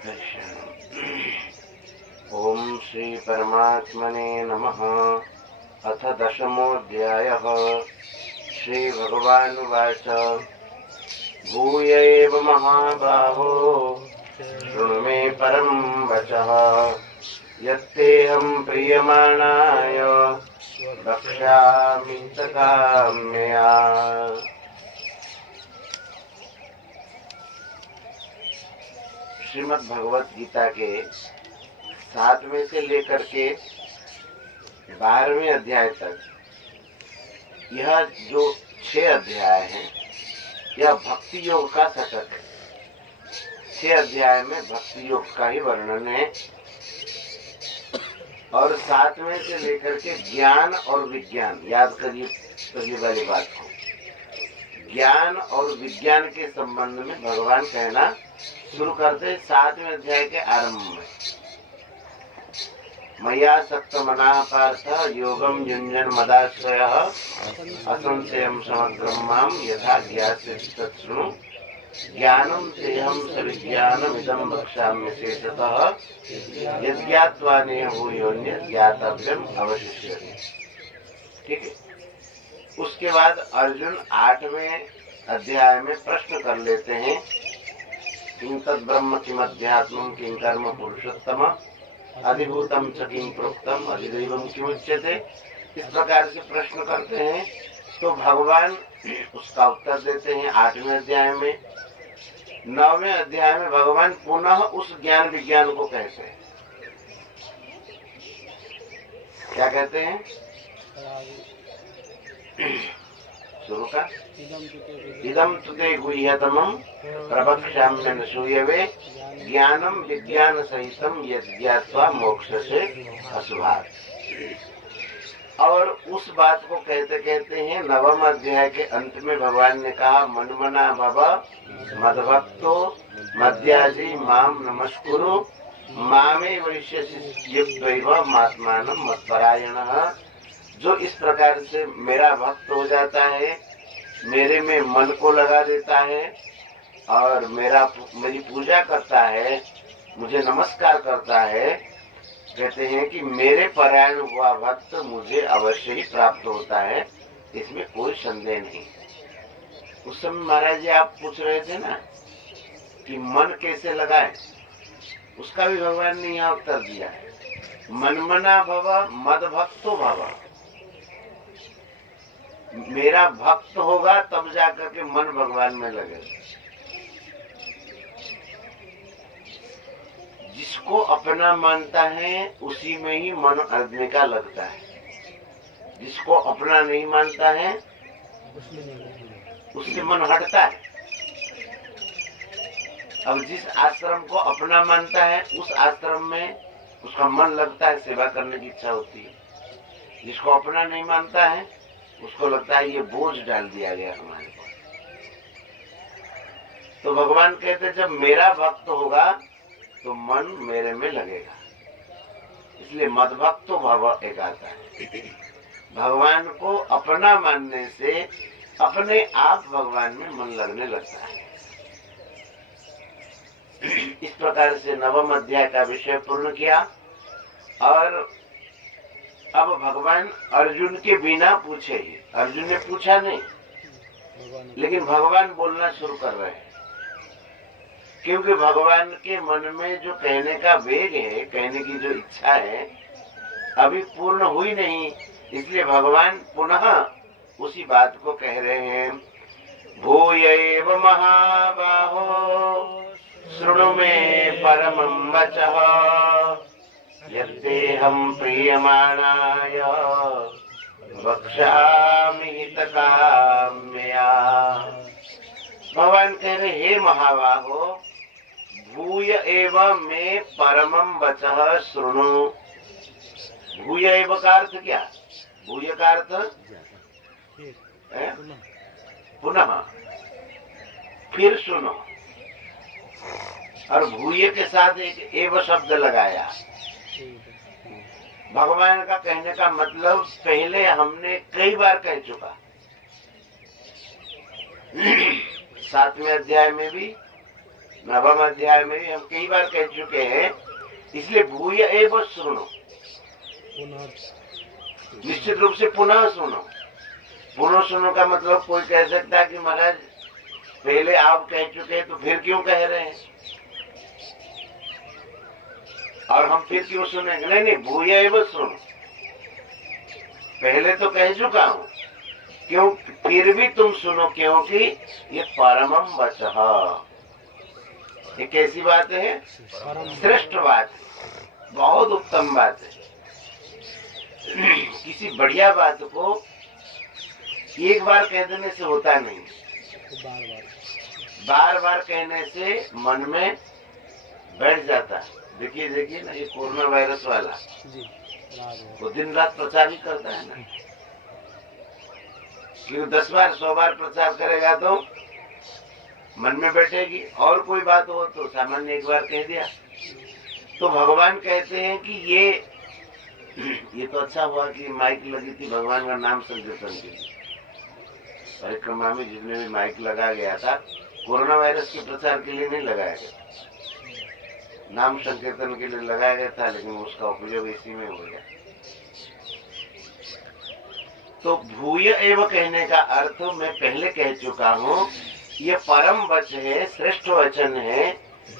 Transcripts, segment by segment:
ओम श्री परमात्मने नमः। अथ दशमोऽध्यायः। श्री भगवानुवाच भूय एव महाबाहो शृणु मे परं वचः यत्तेऽहं प्रीयमाणाय वक्ष्यामि सकाम्यया। श्रीमद् भगवत गीता के 7वें से लेकर के 12वें अध्याय तक यह जो 6 अध्याय हैं यह भक्ति योग का शतक है। 6 अध्याय में भक्ति योग का ही वर्णन है और 7वें से लेकर के ज्ञान और विज्ञान, याद करिए पहली वाली बात को, ज्ञान और विज्ञान के संबंध में भगवान कहना शुरू करते 7वें अध्याय के आरंभ में। मया सक्त मनाः पार्थ योगम युञ्जन मदाश्रयः असंशयं समग्रं मां यथा ज्ञास्यसि तच्छृणु ज्ञानं तेहं सविज्ञानमिदं वक्ष्यामि शेषतः यज्ञात्वा नेह भूयोऽन्यत् ज्ञातव्यम् अवशिष्यते। ठीक है। उसके बाद अर्जुन 8वें अध्याय में प्रश्न कर लेते हैं, किं तद् ब्रह्म किमध्यात्मं किं कर्म पुरुषोत्तम अधिभूतं च किं प्रोक्तम अधिदैवं किमुच्यते। इस प्रकार से प्रश्न करते हैं तो भगवान उसका उत्तर देते हैं 8वें अध्याय में। 9वें अध्याय में भगवान पुनः उस ज्ञान विज्ञान को कहते हैं। क्या कहते हैं? शुरू का इदं तुते गुह्यतमं प्रवक्ष्याम्यनसूयवे ज्ञानम विज्ञान सहितम यज्ञात्वा मोक्षसे अशुभात्। और उस बात को कहते कहते हैं 9वें अध्याय के अंत में भगवान ने कहा मन्मना भव मद्भक्तो मद्याजी माम नमस्कुरु मामे वैश्यसि युक्तैव मात्मानं मत्परायणः। जो इस प्रकार से मेरा भक्त हो जाता है, मेरे में मन को लगा देता है और मेरी पूजा करता है, मुझे नमस्कार करता है, कहते हैं कि मेरे परायण हुआ भक्त मुझे अवश्य ही प्राप्त होता है, इसमें कोई संदेह नहीं। उस समय महाराज जी आप पूछ रहे थे ना कि मन कैसे लगाए, उसका भी भगवान ने यहाँ उत्तर दिया है। मन्मना भव मद भक्तो भव, मेरा भक्त होगा तब जाकर के मन भगवान में लगेगा। जिसको अपना मानता है उसी में ही मन आदमी का लगता है, जिसको अपना नहीं मानता है उससे मन हटता है। अब जिस आश्रम को अपना मानता है उस आश्रम में उसका मन लगता है, सेवा करने की इच्छा होती है। जिसको अपना नहीं मानता है उसको लगता है ये बोझ डाल दिया गया हमारे पर। तो भगवान कहते जब मेरा भक्त होगा तो मन मेरे में लगेगा, इसलिए मद्भक्तो भव एक आता है। भगवान को अपना मानने से अपने आप भगवान में मन लगने लगता है। इस प्रकार से 9वें अध्याय का विषय पूर्ण किया और अब भगवान अर्जुन के बिना पूछे ही, अर्जुन ने पूछा नहीं लेकिन भगवान बोलना शुरू कर रहे हैं, क्योंकि भगवान के मन में जो कहने का वेग है, कहने की जो इच्छा है अभी पूर्ण हुई नहीं, इसलिए भगवान पुनः उसी बात को कह रहे हैं। भूय एव महाबाहो शृणु मे परमं वचः यत्तेऽहं प्रीयमाणाय वक्ष्यामि हितकाम्यया। भगवान कह रहे हे महाबाहो भूय एव मे परमं वचः शृणु। भूय एव का अर्थ क्या? भूय का अर्थ पुनः, फिर सुनो, और भूय के साथ एक एव शब्द लगाया। भगवान का कहने का मतलब पहले हमने कई बार कह चुका। 7वें अध्याय में भी नवम अध्याय में भी हम कई बार कह चुके हैं, इसलिए भूय एव सुनो, निश्चित रूप से पुनः सुनो। पुनः सुनो का मतलब कोई कह सकता है कि महाराज पहले आप कह चुके हैं तो फिर क्यों कह रहे हैं और हम फिर क्यों सुनेंगे? नहीं नहीं, भूय एव सुनो, पहले तो कह चुका हूं, क्यों फिर भी तुम सुनो, क्योंकि ये परमम वचः, ये कैसी बात है? श्रेष्ठ बात है, बहुत उत्तम बात है। किसी बढ़िया बात को एक बार कह देने से होता नहीं, बार बार कहने से मन में बैठ जाता है। देखिए देखिए ना, ये कोरोना वायरस वाला वो दिन रात प्रचार ही करता है ना, क्यों 10 बार 100 बार प्रचार करेगा तो मन में बैठेगी, और कोई बात हो तो सामान्य एक बार कह दिया। तो भगवान कहते हैं कि ये तो अच्छा हुआ कि माइक लगी थी भगवान का नाम संकीर्तन के लिए, परिक्रमा में जिसमें भी माइक लगा गया था, कोरोना वायरस के प्रचार के लिए नहीं लगाया गया, नाम संकीर्तन के लिए लगाया गया था, लेकिन उसका उपयोग इसी में हो गया। तो भूय एव कहने का अर्थ मैं पहले कह चुका हूँ, ये परम वचन है, श्रेष्ठ वचन है,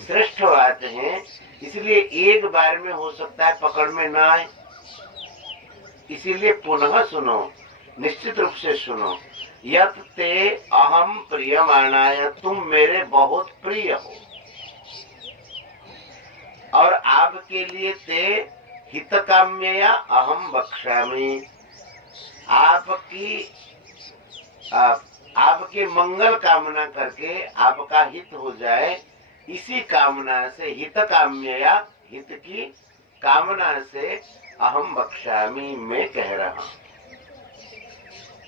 श्रेष्ठ बात है, इसलिए एक बार में हो सकता है पकड़ में ना आए, इसीलिए पुनः सुनो, निश्चित रूप से सुनो। यत ते अहम प्रियमाणाय, तुम मेरे बहुत प्रिय हो, और आपके लिए ते हितकाम्यया अहम वक्ष्यामि, आपके मंगल कामना करके आपका हित हो जाए, इसी कामना से, हित काम्यया, हित की कामना से अहम वक्ष्यामि, मैं कह रहा हूं।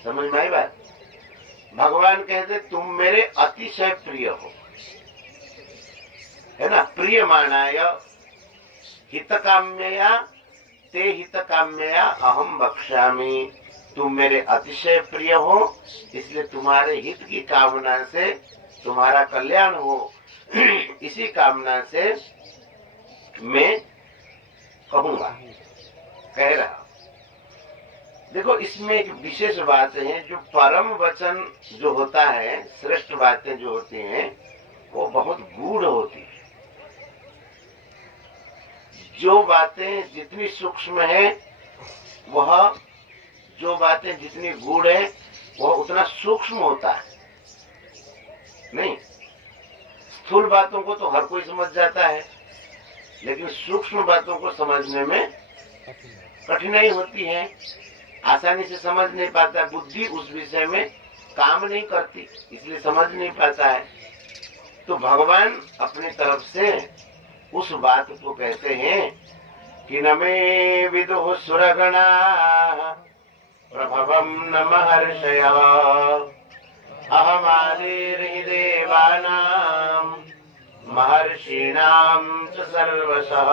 समझ में आई बात? भगवान कहते तुम मेरे अतिशय प्रिय हो, है ना, प्रिय मानाय हित काम्यया ते हित काम्यया अहम वक्ष्यामि, तुम मेरे अतिशय प्रिय हो, इसलिए तुम्हारे हित की कामना से तुम्हारा कल्याण हो, इसी कामना से मैं कहूंगा, कह रहा। देखो इसमें एक विशेष बात है, जो परम वचन जो होता है, श्रेष्ठ बातें जो होती हैं, वो बहुत गूढ़ होती है। जो बातें जितनी सूक्ष्म है, वह जो बातें जितनी गूढ़ है, वह उतना सूक्ष्म होता है। नहीं, स्थूल बातों को तो हर कोई समझ जाता है, लेकिन सूक्ष्म बातों को समझने में कठिनाई होती है, आसानी से समझ नहीं पाता, बुद्धि उस विषय में काम नहीं करती, इसलिए समझ नहीं पाता है। तो भगवान अपनी तरफ से उस बात को कहते हैं कि न मे विदुः सुरगणा प्रभवं न महर्षयः अहमादिर्हि देवानां महर्षीणां च सर्वशः।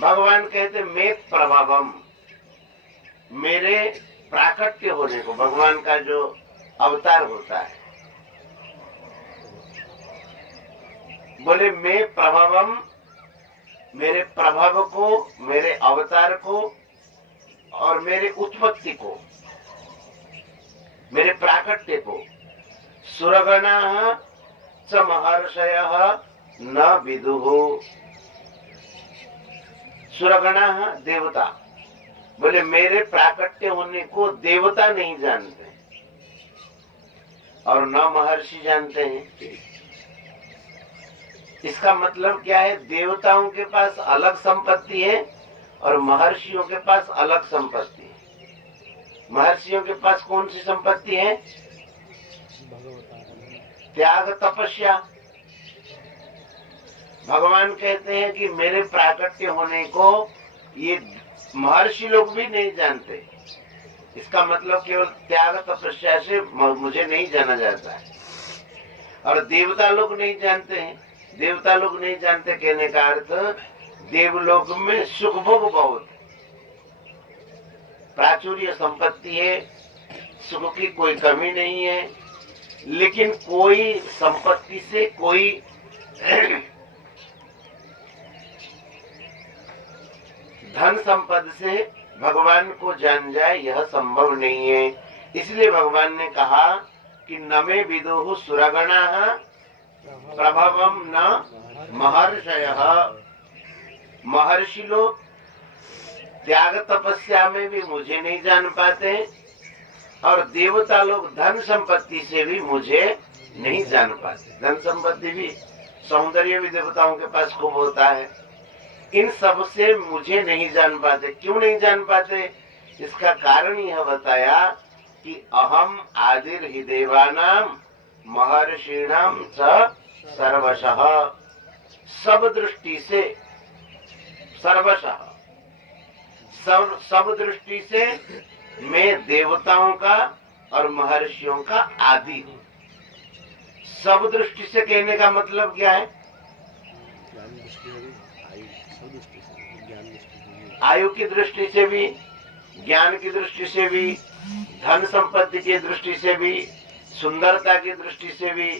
भगवान कहते मैं प्रभवम, मेरे प्राकट्य होने को, भगवान का जो अवतार होता है, बोले मैं प्रभवम, मेरे प्रभाव को, मेरे अवतार को और मेरे उत्पत्ति को, मेरे प्राकट्य को, सुरगणाः च महर्षयः न विदुः, सुरगणाः देवता, बोले मेरे प्राकट्य होने को देवता नहीं जानते और न महर्षि जानते हैं। इसका मतलब क्या है? देवताओं के पास अलग संपत्ति है और महर्षियों के पास अलग संपत्ति है। महर्षियों के पास कौन सी संपत्ति है? त्याग, तपस्या। भगवान कहते हैं कि मेरे प्राकट्य होने को ये महर्षि लोग भी नहीं जानते। इसका मतलब केवल त्याग तपस्या से मुझे नहीं जाना जाता है, और देवता लोग नहीं जानते हैं। देवता लोग नहीं जानते कहने का अर्थ, देवलोक में सुख भोग बहुत, प्राचुर्य संपत्ति है, सुख की कोई कमी नहीं है, लेकिन कोई संपत्ति से, कोई धन संपद से भगवान को जान जाए, यह संभव नहीं है। इसलिए भगवान ने कहा कि न मे विदुः सुरगणाः प्रभवम न महर्षयः। महर्षि लोग त्याग तपस्या में भी मुझे नहीं जान पाते और देवता लोग धन संपत्ति से भी मुझे नहीं जान पाते। धन संपत्ति भी, सौंदर्य भी देवताओं के पास खूब होता है, इन सब से मुझे नहीं जान पाते। क्यों नहीं जान पाते? इसका कारण यह बताया कि अहम आदिर हि देवानाम महर्षिणाम च सर्वशः। सब दृष्टि से, सर्वशः सब दृष्टि से मैं देवताओं का और महर्षियों का आदि हूँ। सब दृष्टि से कहने का मतलब क्या है? आयु की दृष्टि से भी, ज्ञान की दृष्टि से भी, धन संपत्ति की दृष्टि से भी, सुंदरता की दृष्टि से भी,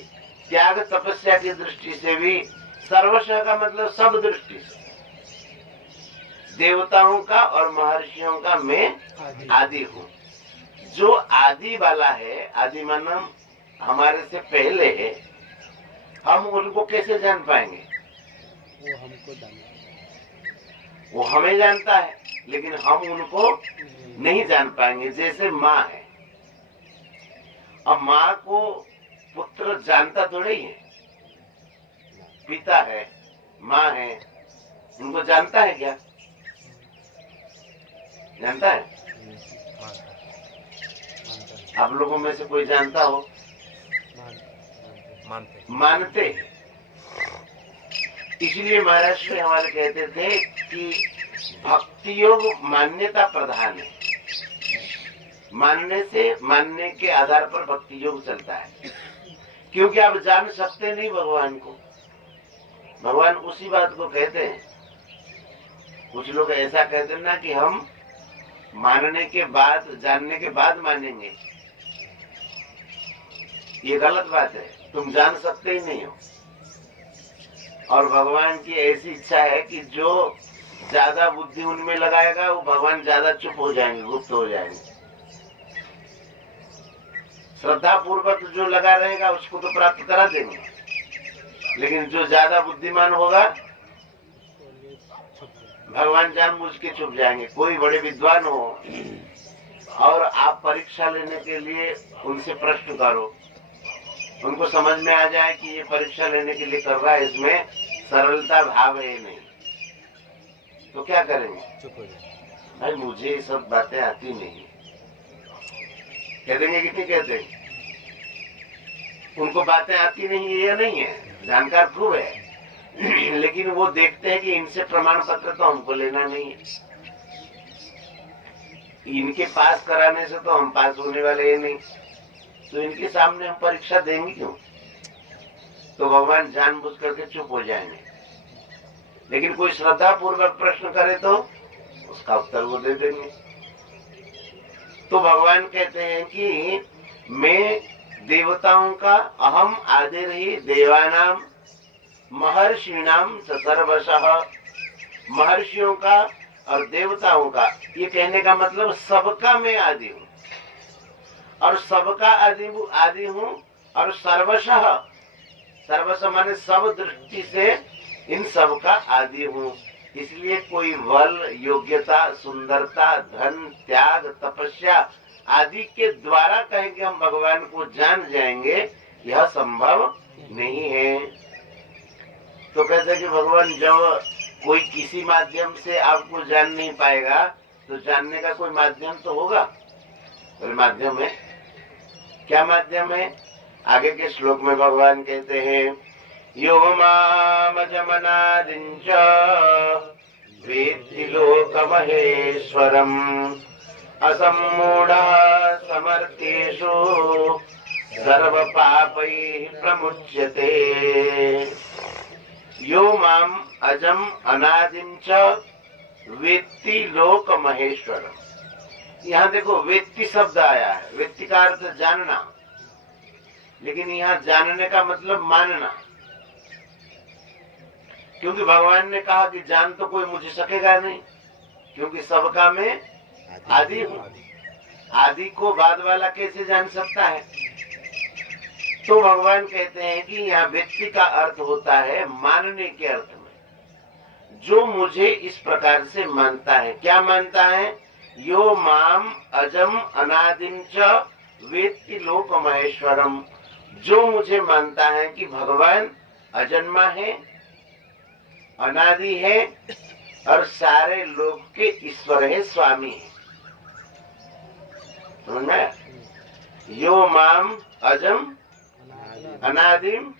त्याग तपस्या की दृष्टि से भी। सर्वशः का मतलब सब दृष्टि से। देवताओं का और महर्षियों का मैं आदि हूँ। जो आदि वाला है, आदि मानव हमारे से पहले है, हम उनको कैसे जान पाएंगे? वो हमको जानता है, वो हमें जानता है, लेकिन हम उनको नहीं जान पाएंगे। जैसे माँ है, अब माँ को पुत्र जानता थोड़ा ही है। पिता है, माँ है, उनको जानता है क्या? जानता है? आप लोगों में से कोई जानता हो? मानते हैं। इसलिए महाराज श्री हमारे कहते थे कि भक्ति योग मान्यता प्रधान है। मानने के आधार पर भक्ति योग चलता है, क्योंकि आप जान सकते नहीं भगवान को। भगवान उसी बात को कहते हैं। कुछ लोग ऐसा कहते हैं ना कि हम मानने के बाद, जानने के बाद मानेंगे। ये गलत बात है। तुम जान सकते ही नहीं हो। और भगवान की ऐसी इच्छा है कि जो ज्यादा बुद्धि उनमें लगाएगा वो भगवान ज्यादा चुप हो जाएंगे, गुप्त हो जाएंगे। श्रद्धा पूर्वक जो लगा रहेगा उसको तो प्राप्त करा देंगे, लेकिन जो ज्यादा बुद्धिमान होगा भगवान जानबूझ के चुप जाएंगे। कोई बड़े विद्वान हो और आप परीक्षा लेने के लिए उनसे प्रश्न करो, उनको समझ में आ जाए कि ये परीक्षा लेने के लिए कर रहा है, इसमें सरलता भाव है नहीं, तो क्या करेंगे? चुप हो जाए। भाई मुझे ये सब बातें आती नहीं। कह देंगे कि नहीं कहते? उनको बातें आती नहीं है या नहीं है, जानकार खूब है, लेकिन वो देखते हैं कि इनसे प्रमाण पत्र तो हमको लेना नहीं है, इनके पास कराने से तो हम पास होने वाले हैं नहीं, तो इनके सामने हम परीक्षा देंगे क्यों? तो भगवान जानबूझ करके चुप हो जाएंगे। लेकिन कोई श्रद्धा पूर्वक प्रश्न करे तो उसका उत्तर वो दे देंगे। तो भगवान कहते हैं कि मैं देवताओं का, अहम आदिर हि देवानाम महर्षिणाम सर्वशः, महर्षियों का और देवताओं का, ये कहने का मतलब सबका मैं आदि हूँ और सबका आदि हूँ और सर्वशः, सर्वशः माने सब दृष्टि से इन सब का आदि हूँ। इसलिए कोई बल, योग्यता, सुंदरता, धन, त्याग, तपस्या आदि के द्वारा कहें कि हम भगवान को जान जाएंगे, यह संभव नहीं है। तो कहते हैं कि भगवान जब कोई किसी माध्यम से आपको जान नहीं पाएगा तो जानने का कोई माध्यम तो होगा। कोई माध्यम है, क्या माध्यम है? आगे के श्लोक में भगवान कहते हैं, यो मामजमनादिं च वेत्ति लोकमहेश्वरम् असम्मूढः समर्थेषु सर्वपापैः प्रमुच्यते। यो माम अजम अनादिं च वेत्ति लोकमहेश्वरम्। यहाँ देखो वेत्ति शब्द आया है। वेत्ति का अर्थ जानना। लेकिन यहाँ जानने का मतलब मानना, क्योंकि भगवान ने कहा कि जान तो कोई मुझे सकेगा नहीं, क्योंकि सबका मैं आदि हूँ। आदि को बाद वाला कैसे जान सकता है? तो भगवान कहते हैं कि यहाँ व्यक्ति का अर्थ होता है मानने के अर्थ में, जो मुझे इस प्रकार से मानता है। क्या मानता है? यो माम अजम अनादिम च वेत्ति लोक महेश्वरम, जो मुझे मानता है कि भगवान अजन्मा है, अनादि है और सारे लोक के ईश्वर है, स्वामी है। समझ में आया? यो माम अजम अनादिम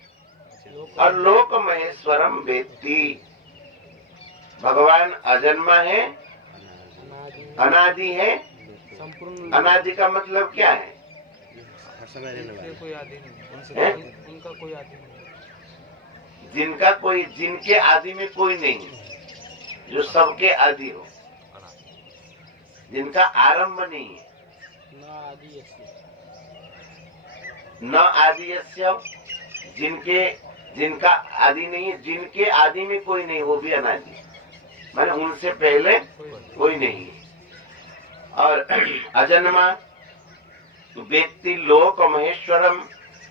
और लोक महेश्वरम वेत्ति, भगवान अजन्मा है, अनादि है। संपूर्ण अनादि का मतलब क्या है? कोई आदि नहीं, है? उनका कोई आदि नहीं। जिनका कोई, जिनके आदि में कोई नहीं, जो सबके आदि हो, जिनका आरंभ नहीं है। न आदि यस्य, न आदि यस्य, जिनका आदि नहीं है, जिनके आदि में कोई नहीं, वो भी अनादि, माने उनसे पहले कोई नहीं है। और अजन्मा व्यक्ति लोक महेश्वरम,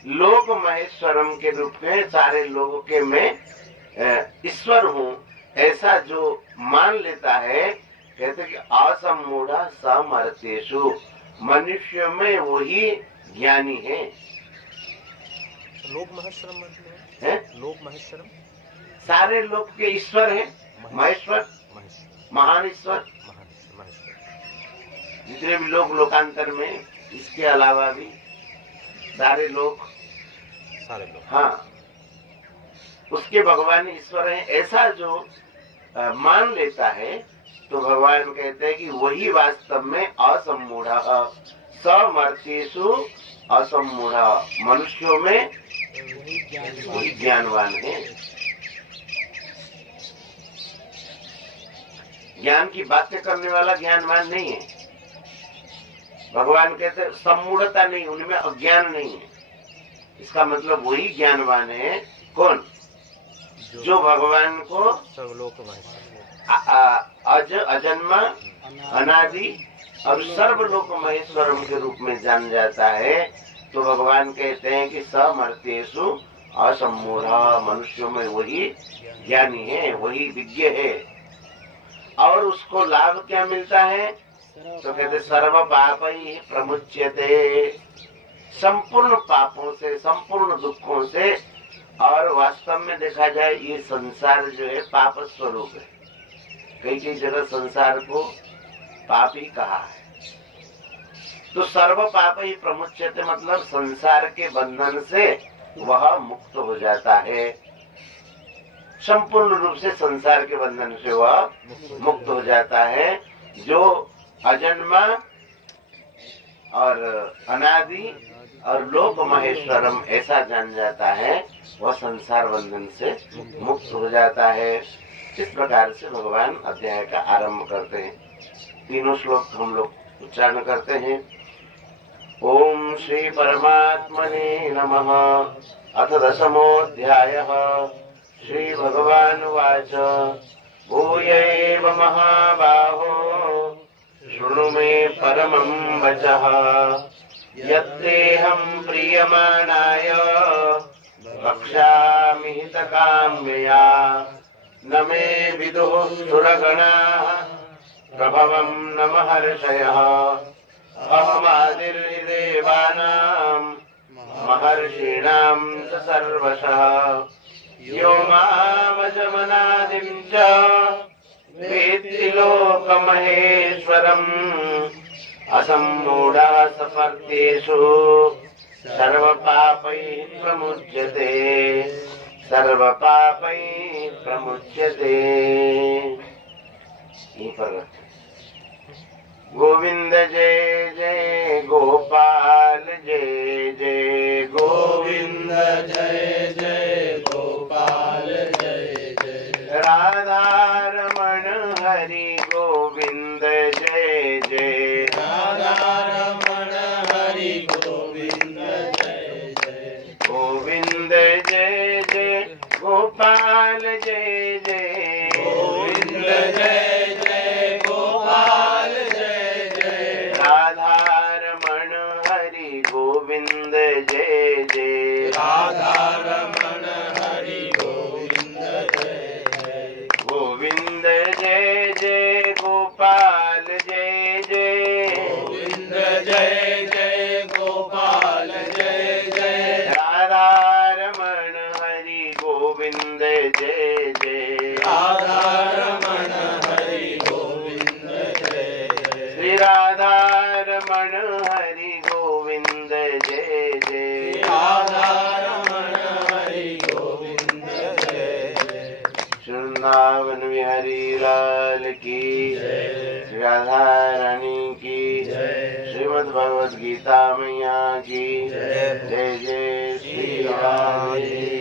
लोक महेश्वरम के रूप में सारे लोगों के मैं ईश्वर हूँ, ऐसा जो मान लेता है, कहते कि असमूढ़ समर्थेषु, मनुष्य में वही ज्ञानी है। लोक महेश्वरम मतलब है? लोक महेश्वरम, सारे लोक के ईश्वर है, महेश्वर, महान ईश्वर। जितने भी लोग लोकांतर में, इसके अलावा भी सारे लोग, हाँ, उसके भगवान ईश्वर है, ऐसा जो मान लेता है, तो भगवान कहते हैं कि वही वास्तव में असमूढ़ समर्थेषु असमूढ़, मनुष्यों में वही ज्ञानवान है। ज्ञान की बातें करने वाला ज्ञानवान नहीं है। भगवान कहते हैं सम्मूढ़ता नहीं, उनमें अज्ञान नहीं है। इसका मतलब वही ज्ञानवान है। कौन? जो भगवान को अजन्मा अनादि और सर्वलोक महेश्वरम के रूप में जान जाता है, तो भगवान कहते हैं कि समर्थेषु असमूढ़, मनुष्यों में वही ज्ञानी है, वही विज्ञ है। और उसको लाभ क्या मिलता है? तो कहते सर्व पापै प्रमुच्यते, संपूर्ण पापों से, संपूर्ण दुखों से। और वास्तव में देखा जाए, ये संसार जो है पाप स्वरूप है। कई कई जगह संसार को पाप ही कहा है। तो सर्व पाप ही प्रमुच्यते मतलब संसार के बंधन से वह मुक्त हो जाता है। संपूर्ण रूप से संसार के बंधन से वह मुक्त हो जाता है। जो अजन्मा और अनादि और लोक महेश्वरम ऐसा जान जाता है, वह संसार बंधन से मुक्त हो जाता है। इस प्रकार से भगवान अध्याय का आरंभ करते हैं। तीनों श्लोक हम लोग उच्चारण करते हैं। ओम श्री परमात्मने नमः। अथ दशमोऽध्यायः। श्री भगवानुवाच भूय एव महाबाहो शृणु मे परमं वचः यत्तेऽहं प्रीयमाणाय वक्ष्यामि हितकाम्यया न मे विदुः सुरगणाः प्रभवं न महर्षयः अहमादिर्हि देवानां महर्षीणां च सर्वशः यो मामजमनादिं च वेत्ति लोकमहेश्वरम् असम्मूढः समर्थेषु सर्वपापैः प्रमुच्यते सर्वपापैः प्रमुच्यते। गोविंद जय जय गोपाल जय जय गोविंद जय जय गोपाल जय जय राधा रमण हरि गोविंद जय जय राधा रमण हरि गोविंद जय जय गोपाल जय जय गोविंद जय जय गोपाल जय जय राधा रमण हरि गोविंद जय जय राधा रमण हरि गोविंद जय जय गोविंद जय जय गोपाल जय जय गोविंद जय जय गोपाल जय जय राधा रमण हरि गोविंद जय जय राधा रमण हरि गोविंद जय जय श्री राधा रमण हरि गोविंद जय जय राधा रमण हरि गोविंद जय जय वृंदावन बिहारी लाल की जय श्री राधा रानी की जय श्रीमद् भगवद गीता मैया की जय जय जय श्री राधे